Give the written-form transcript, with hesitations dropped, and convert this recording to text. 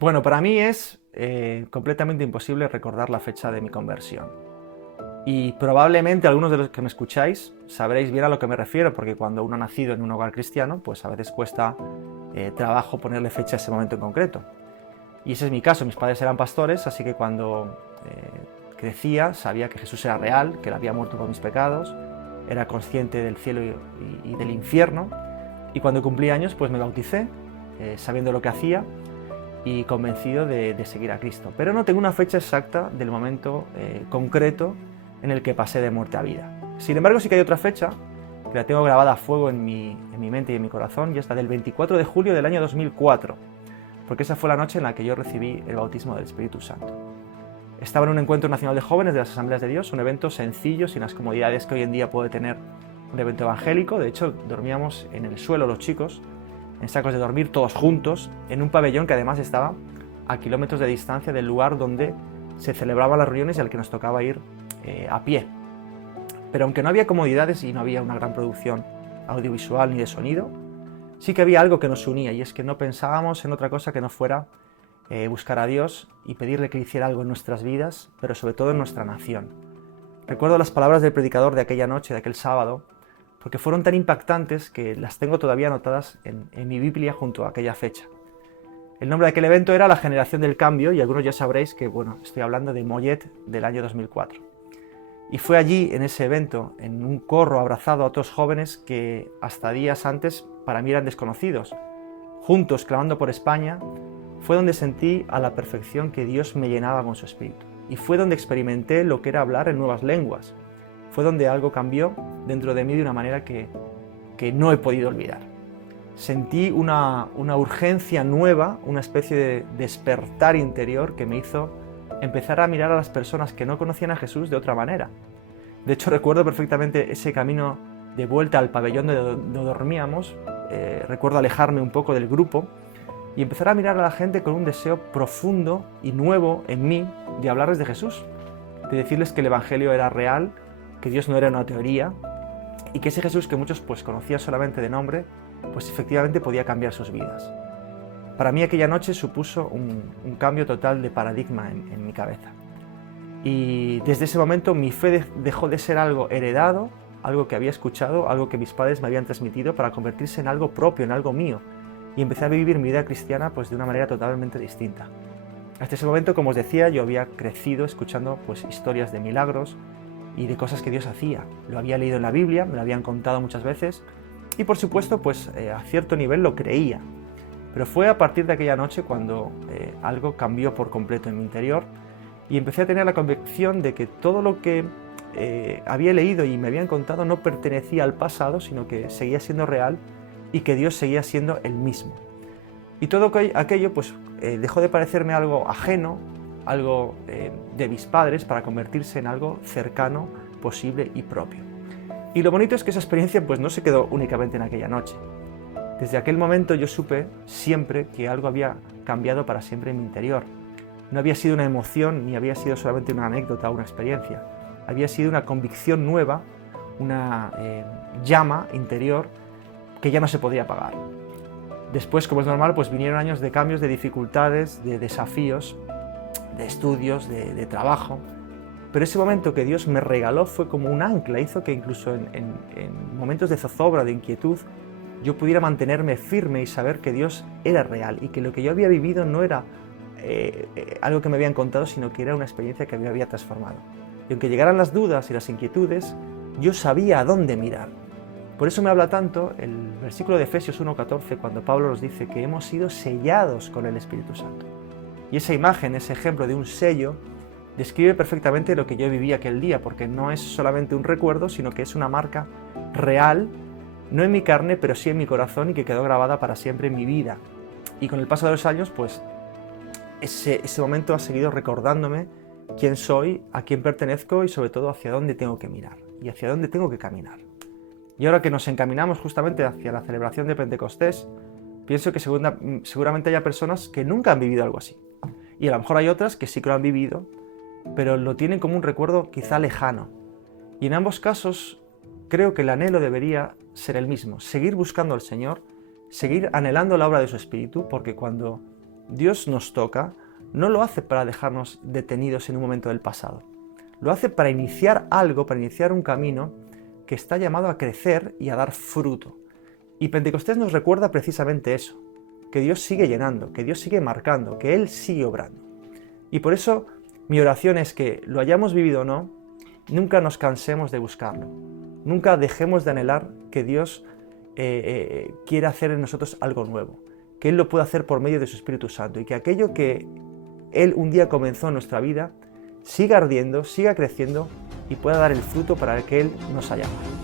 Bueno, para mí es completamente imposible recordar la fecha de mi conversión. Y probablemente algunos de los que me escucháis sabréis bien a lo que me refiero, porque cuando uno ha nacido en un hogar cristiano, pues a veces cuesta trabajo ponerle fecha a ese momento en concreto. Y ese es mi caso, mis padres eran pastores, así que cuando crecía sabía que Jesús era real, que él había muerto por mis pecados, era consciente del cielo y del infierno, y cuando cumplí años pues me bauticé, sabiendo lo que hacía y convencido de seguir a Cristo. Pero no tengo una fecha exacta del momento concreto en el que pasé de muerte a vida. Sin embargo, sí que hay otra fecha que la tengo grabada a fuego en mi mente y en mi corazón, y es la del 24 de julio del año 2004, porque esa fue la noche en la que yo recibí el bautismo del Espíritu Santo. Estaba en un encuentro nacional de jóvenes de las Asambleas de Dios, un evento sencillo, sin las comodidades que hoy en día puede tener un evento evangélico. De hecho, dormíamos en el suelo los chicos, en sacos de dormir todos juntos, en un pabellón que además estaba a kilómetros de distancia del lugar donde se celebraban las reuniones y al que nos tocaba ir a pie. Pero aunque no había comodidades y no había una gran producción audiovisual ni de sonido, sí que había algo que nos unía, y es que no pensábamos en otra cosa que no fuera buscar a Dios y pedirle que hiciera algo en nuestras vidas, pero sobre todo en nuestra nación. Recuerdo las palabras del predicador de aquella noche, de aquel sábado, porque fueron tan impactantes que las tengo todavía anotadas en mi Biblia junto a aquella fecha. El nombre de aquel evento era La Generación del Cambio, y algunos ya sabréis que, bueno, estoy hablando de Mollet del año 2004. Y fue allí, en ese evento, en un corro abrazado a otros jóvenes que hasta días antes para mí eran desconocidos, juntos clamando por España, fue donde sentí a la perfección que Dios me llenaba con su espíritu. Y fue donde experimenté lo que era hablar en nuevas lenguas. Fue donde algo cambió dentro de mí de una manera que no he podido olvidar. Sentí una urgencia nueva, una especie de despertar interior que me hizo empezar a mirar a las personas que no conocían a Jesús de otra manera. De hecho, recuerdo perfectamente ese camino de vuelta al pabellón donde dormíamos. Recuerdo alejarme un poco del grupo y empezar a mirar a la gente con un deseo profundo y nuevo en mí de hablarles de Jesús, de decirles que el Evangelio era real, que Dios no era una teoría, y que ese Jesús que muchos pues conocían solamente de nombre, pues efectivamente podía cambiar sus vidas. Para mí aquella noche supuso un cambio total de paradigma en mi cabeza. Y desde ese momento mi fe dejó de ser algo heredado, algo que había escuchado, algo que mis padres me habían transmitido, para convertirse en algo propio, en algo mío. Y empecé a vivir mi vida cristiana pues de una manera totalmente distinta. Hasta ese momento, como os decía, yo había crecido escuchando pues historias de milagros y de cosas que Dios hacía. Lo había leído en la Biblia, me lo habían contado muchas veces, y por supuesto pues a cierto nivel lo creía. Pero fue a partir de aquella noche cuando algo cambió por completo en mi interior, y empecé a tener la convicción de que todo lo que había leído y me habían contado no pertenecía al pasado, sino que seguía siendo real y que Dios seguía siendo el mismo. Y todo aquello pues dejó de parecerme algo ajeno, algo de mis padres, para convertirse en algo cercano, posible y propio. Y lo bonito es que esa experiencia pues no se quedó únicamente en aquella noche. Desde aquel momento yo supe siempre que algo había cambiado para siempre en mi interior. No había sido una emoción, ni había sido solamente una anécdota o una experiencia. Había sido una convicción nueva, una llama interior que ya no se podía apagar. Después, como es normal, pues vinieron años de cambios, de dificultades, de desafíos, de estudios, de trabajo. Pero ese momento que Dios me regaló fue como un ancla, hizo que incluso en momentos de zozobra, de inquietud, yo pudiera mantenerme firme y saber que Dios era real y que lo que yo había vivido no era algo que me habían contado, sino que era una experiencia que me había transformado. Y aunque llegaran las dudas y las inquietudes, yo sabía a dónde mirar. Por eso me habla tanto el versículo de Efesios 1:14, cuando Pablo nos dice que hemos sido sellados con el Espíritu Santo. Y esa imagen, ese ejemplo de un sello, describe perfectamente lo que yo viví aquel día, porque no es solamente un recuerdo, sino que es una marca real, no en mi carne, pero sí en mi corazón, y que quedó grabada para siempre en mi vida. Y con el paso de los años, pues ese momento ha seguido recordándome quién soy, a quién pertenezco y sobre todo hacia dónde tengo que mirar y hacia dónde tengo que caminar. Y ahora que nos encaminamos justamente hacia la celebración de Pentecostés, pienso que seguramente haya personas que nunca han vivido algo así. Y a lo mejor hay otras que sí que lo han vivido, pero lo tienen como un recuerdo quizá lejano. Y en ambos casos creo que el anhelo debería ser el mismo: seguir buscando al Señor, seguir anhelando la obra de su Espíritu, porque cuando Dios nos toca, no lo hace para dejarnos detenidos en un momento del pasado. Lo hace para iniciar algo, para iniciar un camino que está llamado a crecer y a dar fruto. Y Pentecostés nos recuerda precisamente eso, que Dios sigue llenando, que Dios sigue marcando, que Él sigue obrando. Y por eso mi oración es que, lo hayamos vivido o no, nunca nos cansemos de buscarlo. Nunca dejemos de anhelar que Dios quiera hacer en nosotros algo nuevo, que Él lo pueda hacer por medio de su Espíritu Santo y que aquello que Él un día comenzó en nuestra vida siga ardiendo, siga creciendo y pueda dar el fruto para el que Él nos ha llamado.